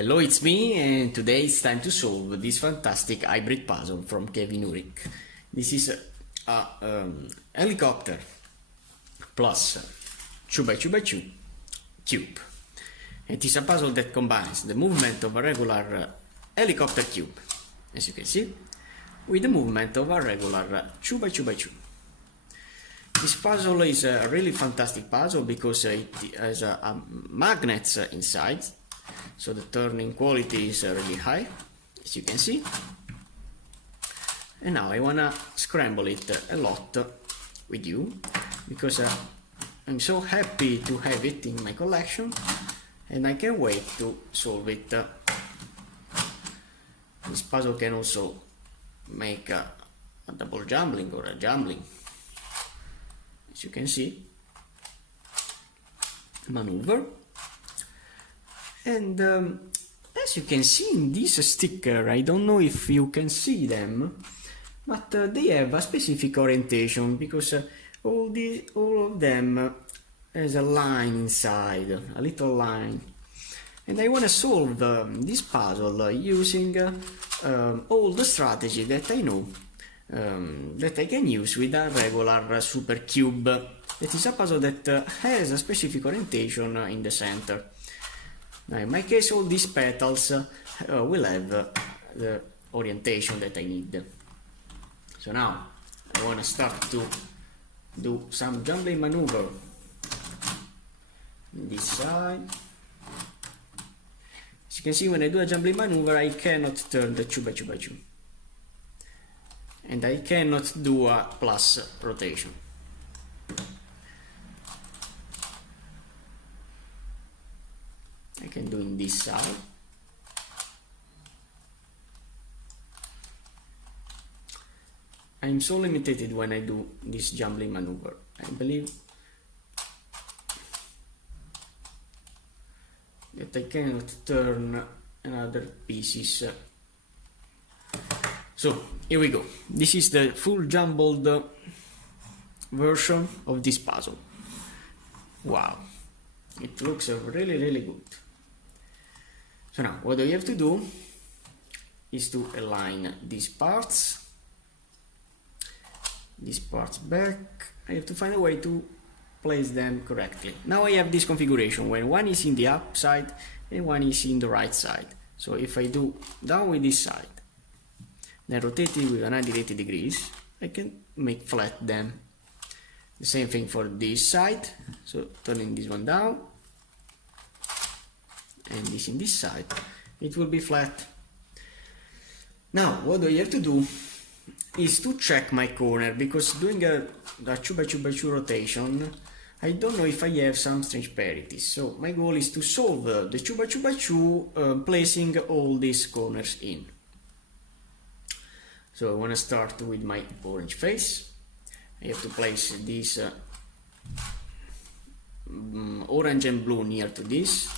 Hello, it's me, and today it's time to solve this fantastic hybrid puzzle from Kevin Urich. This is a helicopter plus 2x2x2 cube. It is a puzzle that combines the movement of a regular helicopter cube, as you can see, with the movement of a regular 2x2x2. This puzzle is a really fantastic puzzle because it has magnets inside. So the turning quality is really high, as you can see. And now I wanna scramble it a lot with you, because I'm so happy to have it in my collection, and I can't wait to solve it. This puzzle can also make a double jumbling or a jumbling, as you can see, maneuver. And as you can see in this sticker, I don't know if you can see them, but they have a specific orientation, because all of them has a line inside, a little line. And I want to solve this puzzle using all the strategy that I know that I can use with a regular super cube. It is a puzzle that has a specific orientation in the center. Now, in my case, all these petals will have the orientation that I need. So now I want to start to do some jumbling maneuver on this side. As you can see, when I do a jumbling maneuver, I cannot turn the 2x2x2, and I cannot do a plus rotation. I can do in this side. I'm so limited when I do this jumbling maneuver. I believe that I cannot turn another pieces. So here we go. This is the full jumbled version of this puzzle. Wow, it looks really good. So now what you have to do is to align these parts back. I have to find a way to place them correctly. Now I have this configuration when one is in the up side and one is in the right side. So if I do down with this side, then rotate it with 180 degrees, I can make flat them. The same thing for this side, so turning this one down, and this in this side, it will be flat. Now what I have to do is to check my corner, because doing a 2x2x2 rotation, I don't know if I have some strange parities. So my goal is to solve the 2x2x2 placing all these corners in. So I want to start with my orange face. I have to place this orange and blue near to this,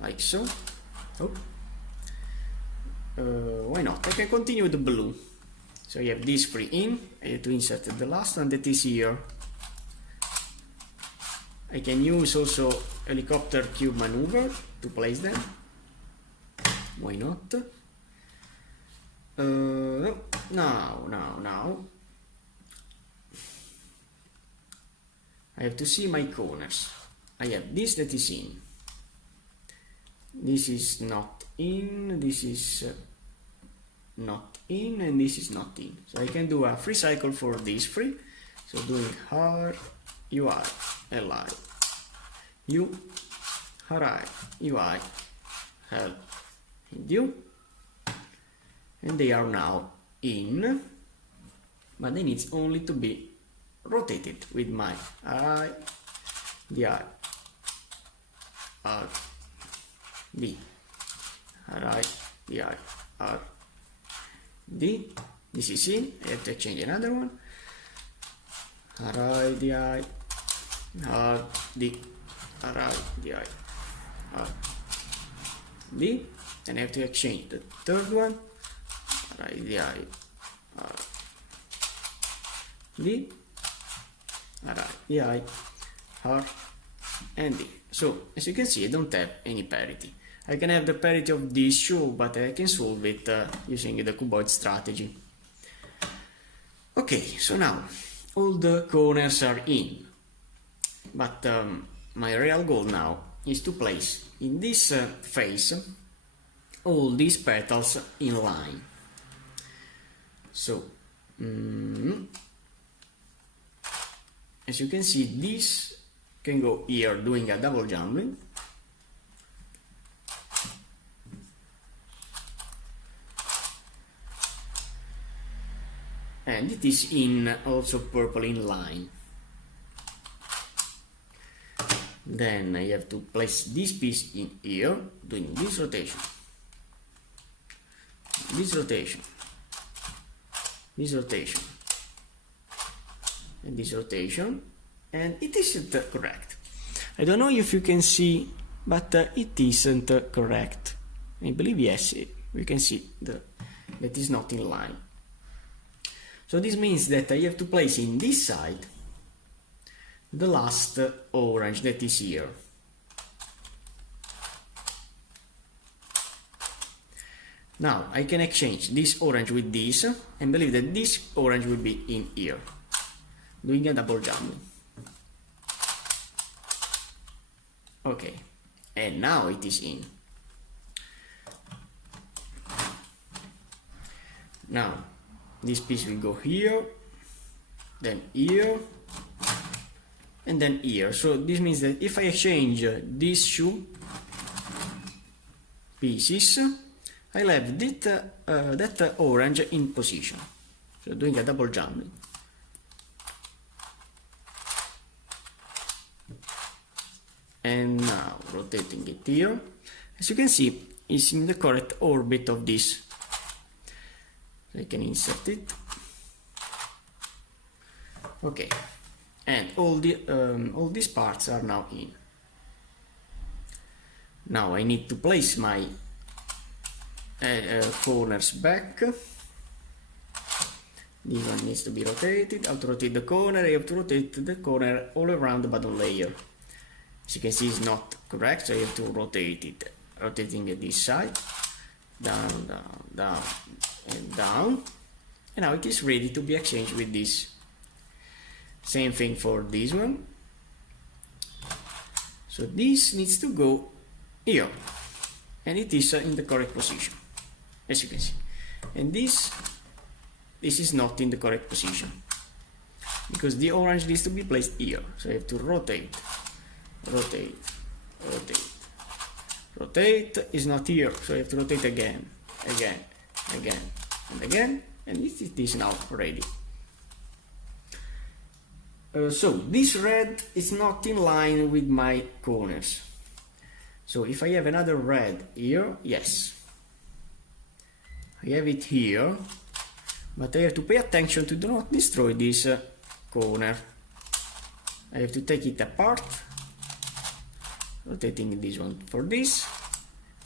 like so. Oh. Why not? I can continue with the blue. So you have these three in. I have to insert the last one that is here. I can use also helicopter cube maneuver to place them. Why not? Now I have to see my corners. I have this that is in. This is not in. This is not in, and this is not in. So I can do a free cycle for these three. So doing R, UI, LI, U, RI, UI, L, and U. And they are now in, but they need only to be rotated with my I, DI, R, D, RI, DI, R, D. This is in. I have to change another one. RI, DI, R, D, RI, DI, R, D. Then I have to exchange the third one. RI, DI, R, D, RI, DI, R, and D. So as you can see, I don't have any parity. I can have the parity of this shoe, but I can solve it using the cuboid strategy. Okay, so now all the corners are in, but my real goal now is to place in this face all these petals in line. So as you can see, this can go here doing a double jumbling, and it is in also purple in line. Then I have to place this piece in here, doing this rotation, this rotation, this rotation, and this rotation, and it isn't correct. I don't know if you can see, but it isn't correct. I believe yes, we can see that is not in line. So this means that I have to place in this side the last orange that is here. Now I can exchange this orange with this and believe that this orange will be in here, doing a double jumbling. Okay, and now it is in. Now this piece will go here, then here, and then here. So this means that if I exchange these shoe pieces, I'll have that orange in position. So doing a double jumbling. And now rotating it here. As you can see, it's in the correct orbit of this. So I can insert it. Okay, and all these parts are now in. Now I need to place my corners back. This one needs to be rotated. How to rotate the corner? I have to rotate the corner all around the bottom layer. As you can see, it's not correct, so I have to rotate it. Rotating this side, down, down, down, and down. And now it is ready to be exchanged with this. Same thing for this one. So this needs to go here, and it is in the correct position, as you can see. And this is not in the correct position because the orange needs to be placed here. So I have to rotate, rotate, rotate, rotate. Is not here, so I have to rotate again, again, again, and again, and it is now ready. So this red is not in line with my corners. So if I have another red here, yes, I have it here, but I have to pay attention to do not destroy this corner. I have to take it apart, rotating this one for this,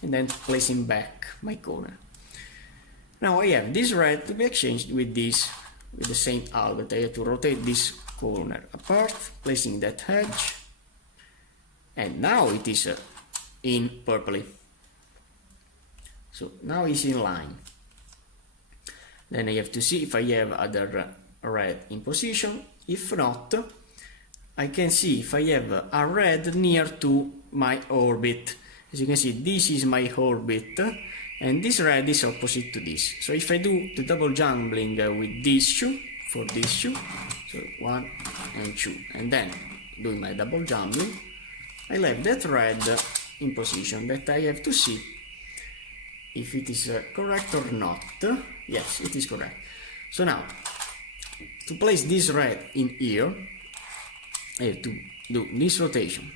and then placing back my corner. Now I have this red to be exchanged with this, with the same but I have to rotate this corner apart, placing that edge, and now it is in purpley. So now it's in line. Then I have to see if I have other red in position. If not, I can see if I have a red near to my orbit. As you can see, this is my orbit, and this red is opposite to this. So if I do the double jumbling with this shoe, for this shoe, so 1 and 2, and then doing my double jumbling, I'll have that red in position that I have to see if it is correct or not. Yes, it is correct. So now, to place this red in here, I have to do this rotation,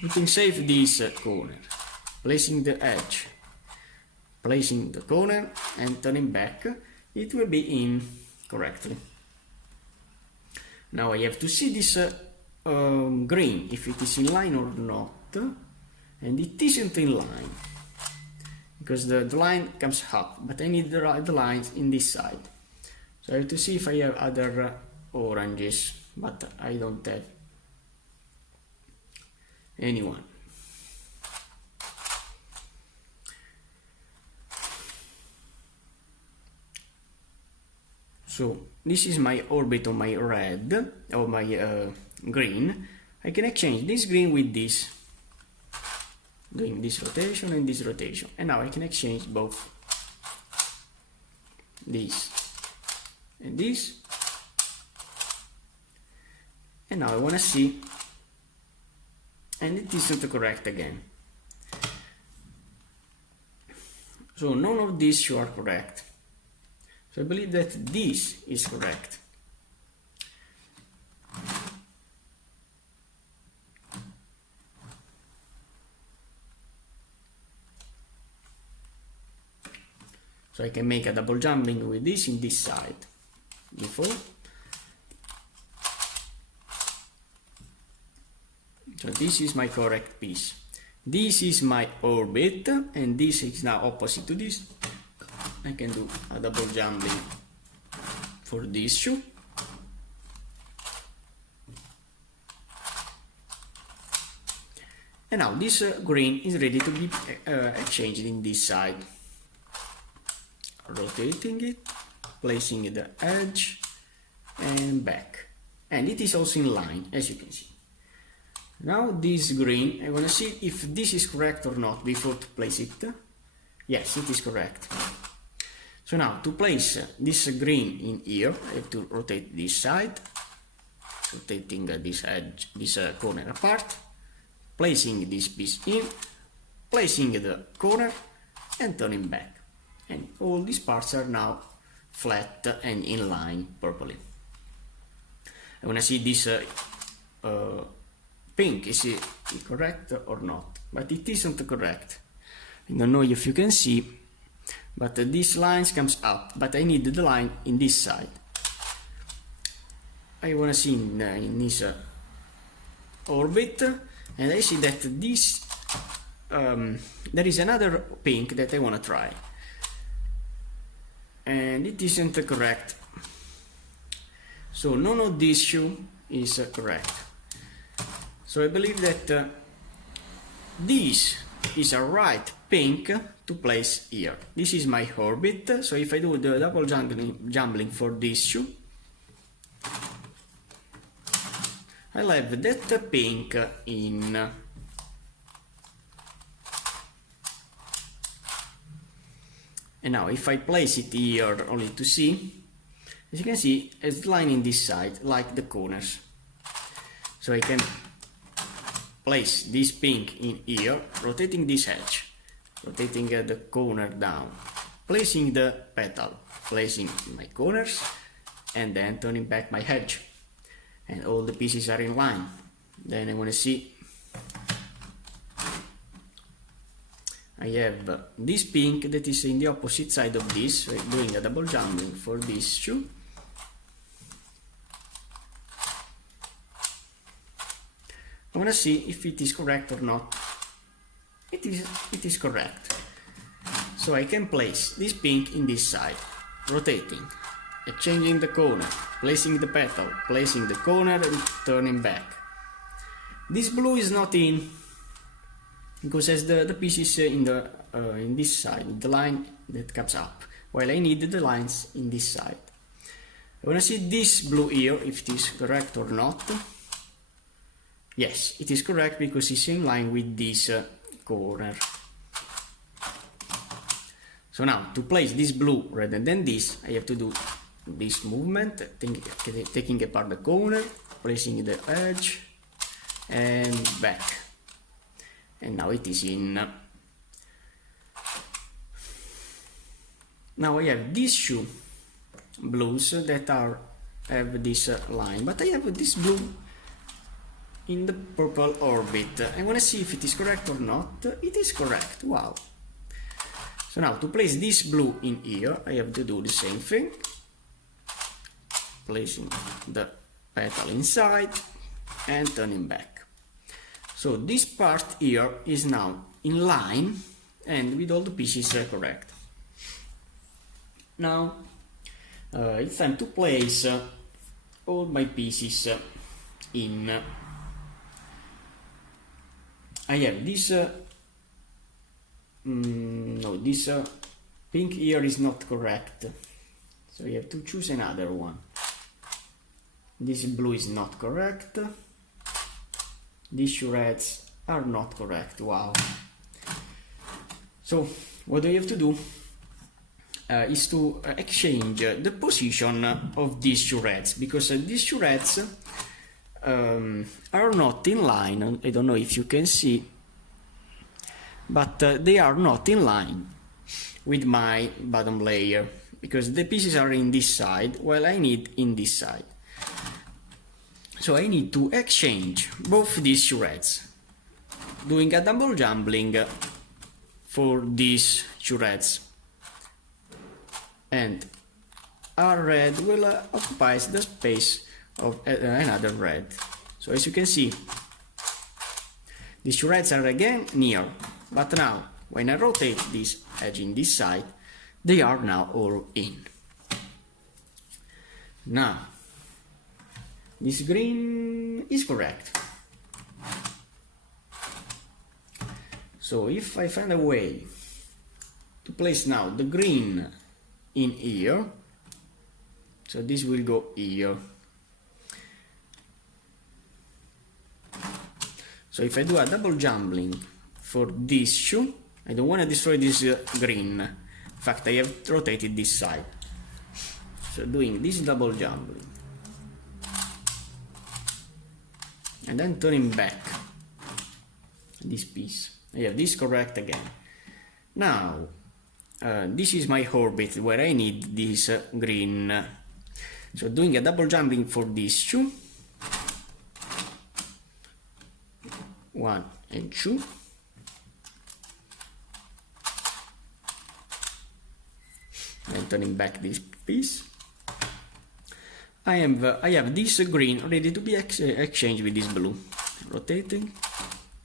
putting safe this corner, placing the edge, placing the corner, and turning back. It will be in correctly. Now I have to see this green, if it is in line or not, and it isn't in line, because the line comes up, but I need the lines in this side. So I have to see if I have other oranges, but I don't have anyone. So this is my orbit on my red, or my green. I can exchange this green with this, doing this rotation and this rotation, and now I can exchange both this and this, and now I want to see, and it isn't correct again. So none of these two are correct. So I believe that this is correct. So I can make a double jumping with this in this side before. So this is my correct piece. This is my orbit, and this is now opposite to this. I can do a double jumping for these two. And now this green is ready to be exchanged in this side. Rotating it, placing the edge, and back. And it is also in line, as you can see. Now this green, I want to see if this is correct or not before to place it. Yes, it is correct. So now to place this green in here, I have to rotate this side, rotating this edge, this corner apart, placing this piece in, placing the corner, and turning back. And all these parts are now flat and in line properly. I want to see this pink, is it correct or not? But it isn't correct. I don't know if you can see, but this line comes up, but I need the line in this side. I want to see in this orbit, and I see that this there is another pink that I want to try, and it isn't correct. So none of these two is correct. So I believe that this is a right pink to place here. This is my orbit, so if I do the double jumbling for these two, I'll have that pink in. And now if I place it here only to see, as you can see, it's line in this side, like the corners. So I can place this pink in here, rotating this edge, rotating the corner down, placing the petal, placing my corners, and then turning back my edge. And all the pieces are in line. Then I want to see, I have this pink that is in the opposite side of this, so I'm doing a double jumping for these two. I want to see if it is correct or not. It is correct. So I can place this pink in this side, rotating, exchanging the corner, placing the petal, placing the corner, and turning back. This blue is not in, because as the piece is in this side, the line that comes up, while I need the lines in this side. I want to see this blue here, if it is correct or not. Yes, it is correct because it's in line with this corner. So now, to place this blue rather than this, I have to do this movement, taking apart the corner, placing the edge, and back. And now it is in. Now I have these two blues that have this line, but I have this blue in the purple orbit. I want to see if it is correct or not. It is correct. Wow. So now to place this blue in here, I have to do the same thing, placing the petal inside and turning back. So this part here is now in line and with all the pieces correct. Now it's time to place all my pieces in I have this no, this pink here is not correct, so you have to choose another one. This blue is not correct, these two reds are not correct. Wow. So what you have to do is to exchange the position of these two reds, because these two reds are not in line. I don't know if you can see, but they are not in line with my bottom layer, because the pieces are in this side while I need in this side. So I need to exchange both these two reds, doing a double jumbling for these two reds, and our red will occupy the space of another red. So as you can see, these two reds are again near, but now when I rotate this edge in this side, they are now all in. Now this green is correct. So if I find a way to place now the green in here, so this will go here. So if I do a double jumbling for this two, I don't want to destroy this green. In fact, I have rotated this side. So doing this double jumbling and then turning back this piece, I have this correct again. Now this is my orbit where I need this green. So doing a double jumbling for these two, 1 and 2, and turning back this piece. I have this green ready to be exchanged with this blue, rotating,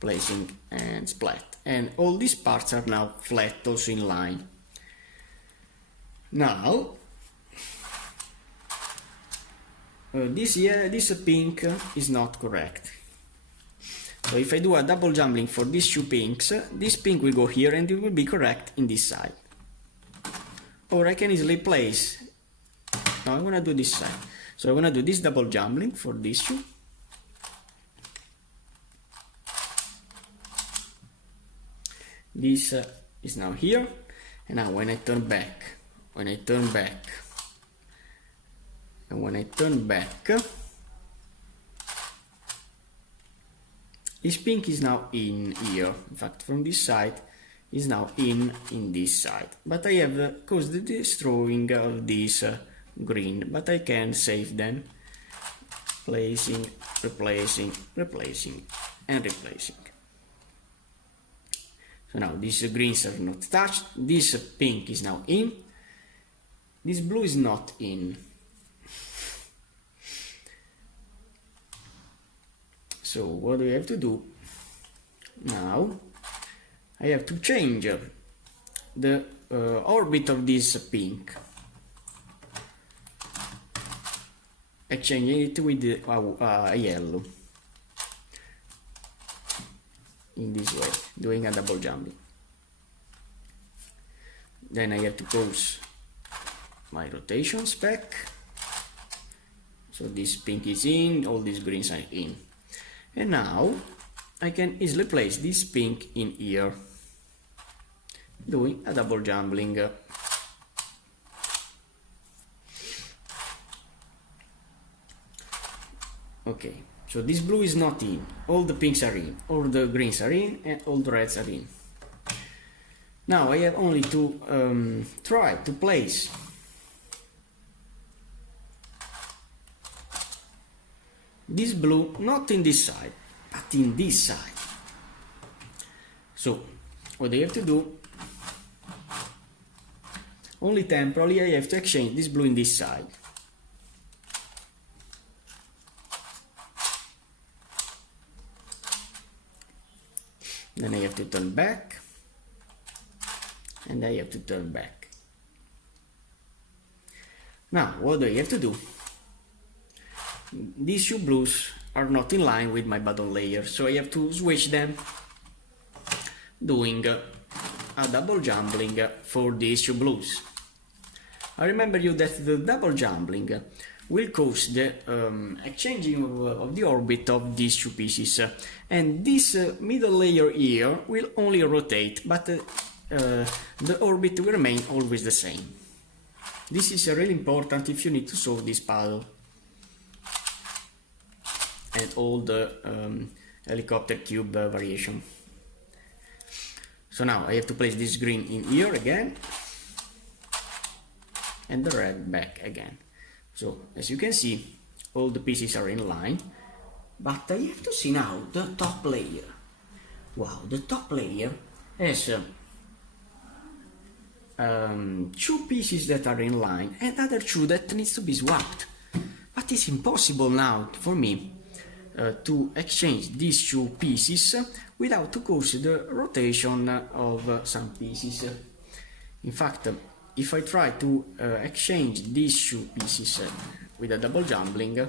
placing and splat, and all these parts are now flat, also in line. Now this pink is not correct. So if I do a double jumbling for these two pinks, this pink will go here and it will be correct in this side. Or I can easily place, no, I'm gonna do this side. So I'm gonna do this double jumbling for these two. This is now here, and now when I turn back, and when I turn back, this pink is now in here. In fact, from this side is now in this side. But I have caused the destroying of this green, but I can save them, placing, replacing, replacing, and replacing. So now these greens are not touched. This pink is now in. This blue is not in. So what do we have to do? Now I have to change the orbit of this pink, exchanging it with a yellow in this way, doing a double jumbling. Then I have to pause my rotations back, so this pink is in, all these greens are in. And now I can easily place this pink in here, doing a double jumbling. Okay, so this blue is not in, all the pinks are in, all the greens are in, and all the reds are in. Now I have only to try to place this blue not in this side, but in this side. So what I have to do, only temporarily I have to exchange this blue in this side. Then I have to turn back, and I have to turn back. Now what do I have to do? These two blues are not in line with my bottom layer, so I have to switch them doing a double jumbling for these two blues. I remember you that the double jumbling will cause the exchanging of the orbit of these two pieces, and this middle layer here will only rotate, but the orbit will remain always the same. This is really important if you need to solve this puzzle and all the helicopter cube variation. So now I have to place this green in here again and the red back again. So as you can see, all the pieces are in line, but I have to see now the top layer. Wow, the top layer has two pieces that are in line and other two that needs to be swapped. But it's impossible now for me to exchange these two pieces without to cause the rotation of some pieces. In fact, if I try to exchange these two pieces with a double jumbling,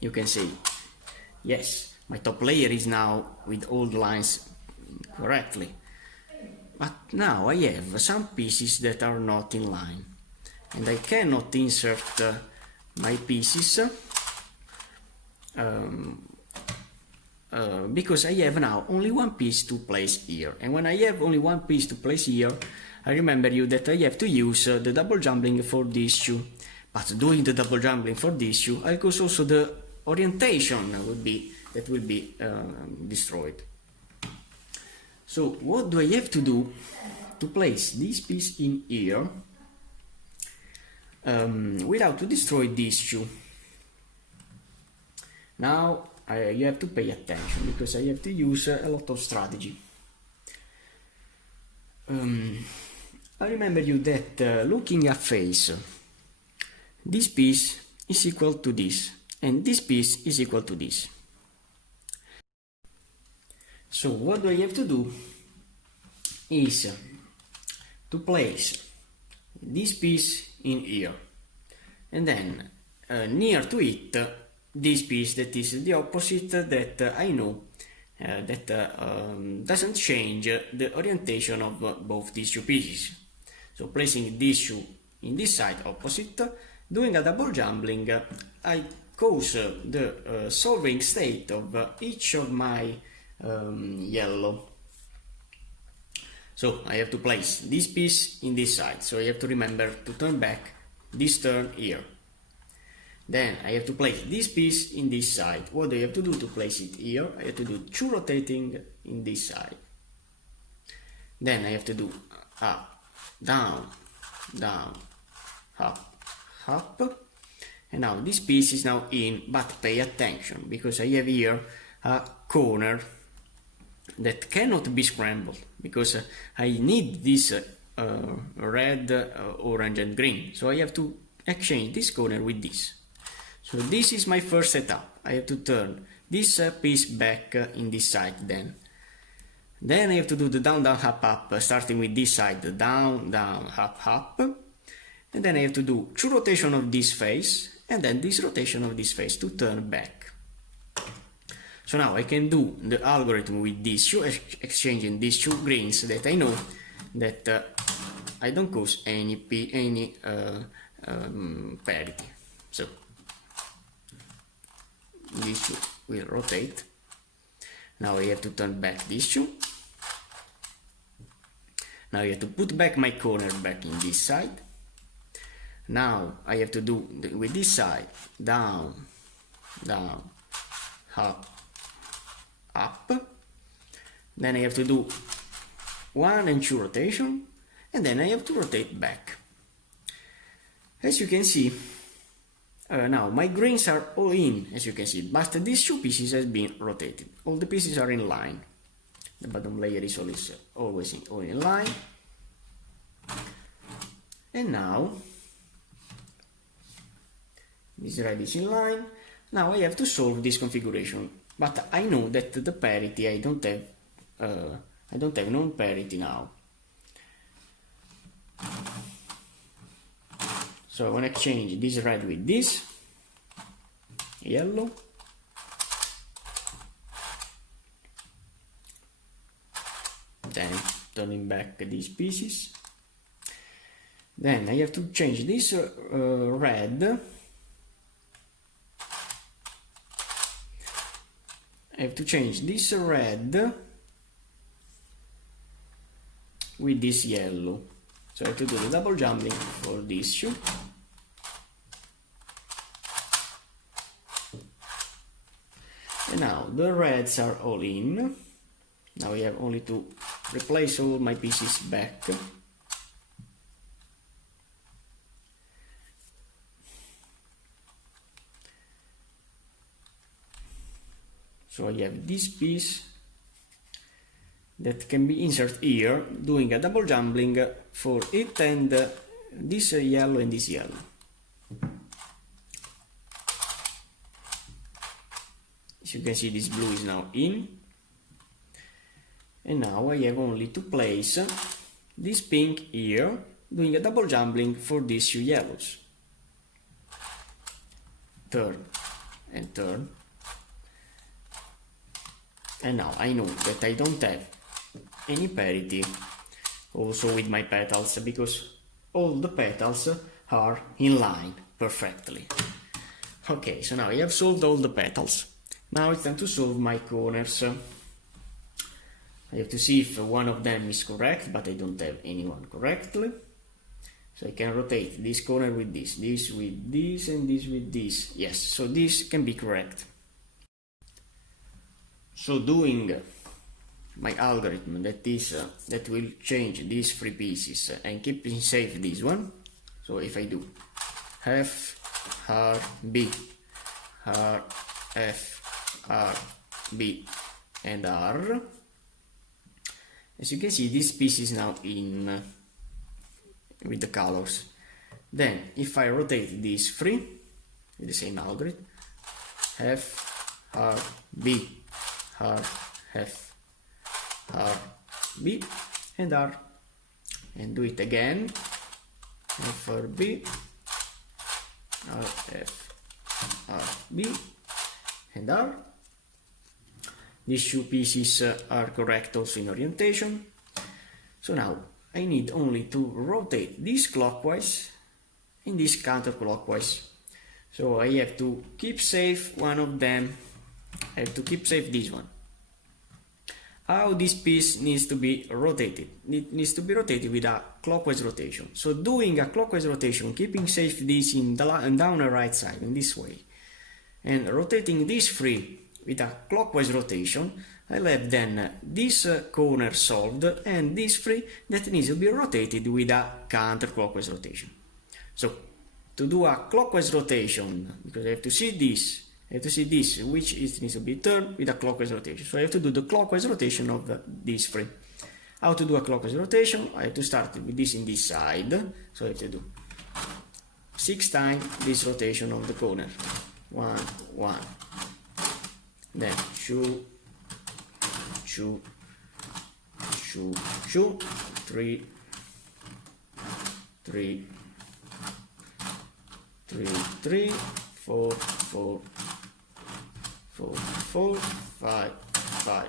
you can see, yes, my top layer is now with all the lines correctly, but now I have some pieces that are not in line, and I cannot insert my pieces because I have now only one piece to place here, and when I have only one piece to place here, I remember you that I have to use the double jumbling for these two. But doing the double jumbling for these two, I cause also the orientation will be destroyed. So what do I have to do to place this piece in here without to destroy these two? Now you have to pay attention because I have to use a lot of strategy. I remember you that looking at face, this piece is equal to this, and this piece is equal to this. So what do I have to do is to place this piece in here, and then near to it this piece that is the opposite, that I know that doesn't change the orientation of both these two pieces. So placing these two in this side opposite, doing a double jumbling, I cause the solving state of each of my yellow. So I have to place this piece in this side, so I have to remember to turn back this turn here. Then I have to place this piece in this side. What do I have to do to place it here? I have to do two rotating in this side. Then I have to do up, down, down, up, up. And now this piece is now in, but pay attention, because I have here a corner that cannot be scrambled, because I need this red, orange and green. So I have to exchange this corner with this. So this is my first setup. I have to turn this piece back in this side then. Then I have to do the down, down, up, up, starting with this side, down, down, up, up. And then I have to do two rotation of this face, and then this rotation of this face to turn back. So now I can do the algorithm with these two, exchanging these two greens that I know that I don't cause any parity. So these two will rotate. Now I have to turn back these two. Now I have to put back my corner back in this side. Now I have to do with this side, down, down, up, up. Then I have to do 1 and 2 rotation, and then I have to rotate back. As you can see, now my greens are all in, as you can see, but these two pieces has been rotated. All the pieces are in line. The bottom layer is always all in line. And now this red is in line. Now I have to solve this configuration, but I know that the parity I don't have non-parity now. So I want to exchange this red with this yellow, then turning back these pieces. Then I have to change this red. I have to change this red with this yellow. So I have to do the double jumbling for this shoe. And now the reds are all in. Now I have only to replace all my pieces back. So I have this piece that can be inserted here, doing a double jumbling for it and this yellow and this yellow. As you can see, this blue is now in. And now I have only to place this pink here, doing a double jumbling for these two yellows. Turn and turn. And now I know that I don't have any parity also with my petals, because all the petals are in line perfectly. Okay, so now I have solved all the petals. Now it's time to solve my corners. I have to see if one of them is correct, but I don't have anyone correctly. So I can rotate this corner with this with this, and this with this. Yes, so this can be correct. So doing my algorithm that will change these three pieces and keeping safe this one. So if I do F, R, B, R, F, R, B, and R, as you can see, this piece is now in with the colors. Then if I rotate these three with the same algorithm, F, R, B, R, F, R, B, and R, and do it again, F, R, B, R, F, R, B, and R. These two pieces are correct also in orientation. So now I need only to rotate this clockwise and this counterclockwise. So I have to keep safe one of them. I have to keep safe this one. How this piece needs to be rotated? It needs to be rotated with a clockwise rotation. So doing a clockwise rotation, keeping safe this in the down the right side in this way, and rotating these three with a clockwise rotation, I'll have then this corner solved and these three that needs to be rotated with a counterclockwise rotation. So to do a clockwise rotation, because I have to see this, which needs to be turned with a clockwise rotation. So I have to do the clockwise rotation of these three. How to do a clockwise rotation? I have to start with this in this side. So I have to do 6 times this rotation of the corner. 1, 1. Then 2, 2, 2, 2, 3, 3, 3, 3, 4, 4, 4, 4, 5, 5,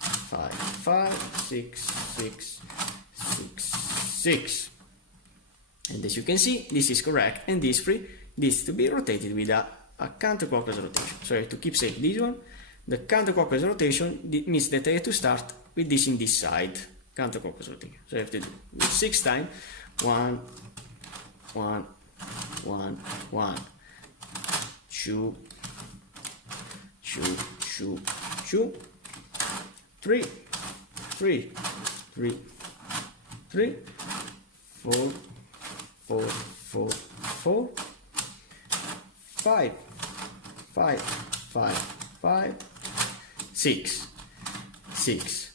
5, 5, 6, 6, 6, 6. And as you can see, this is correct, and this three needs to be rotated with a counterclockwise rotation. So I have to keep safe this one. The counterclockwise rotation means that I have to start with this in this side, counterclockwise rotation. So I have to do it 6 times. 1, 1, 1, 1, 2, 2, 2, 2, 3, 3, 3, 3, 4, 4, 4, 4, 5, 5, 5, 5, 6, 6,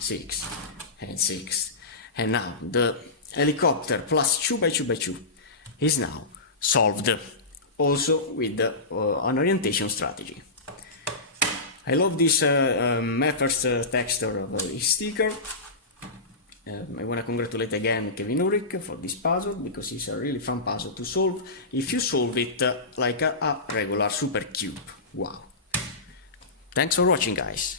6, and 6. And now the helicopter plus 2 by 2 by 2 is now solved, also with an orientation strategy. I love this first texture of his sticker. I want to congratulate again Kevin Ulrich for this puzzle, because it's a really fun puzzle to solve if you solve it like a regular super cube. Wow. Thanks for watching, guys.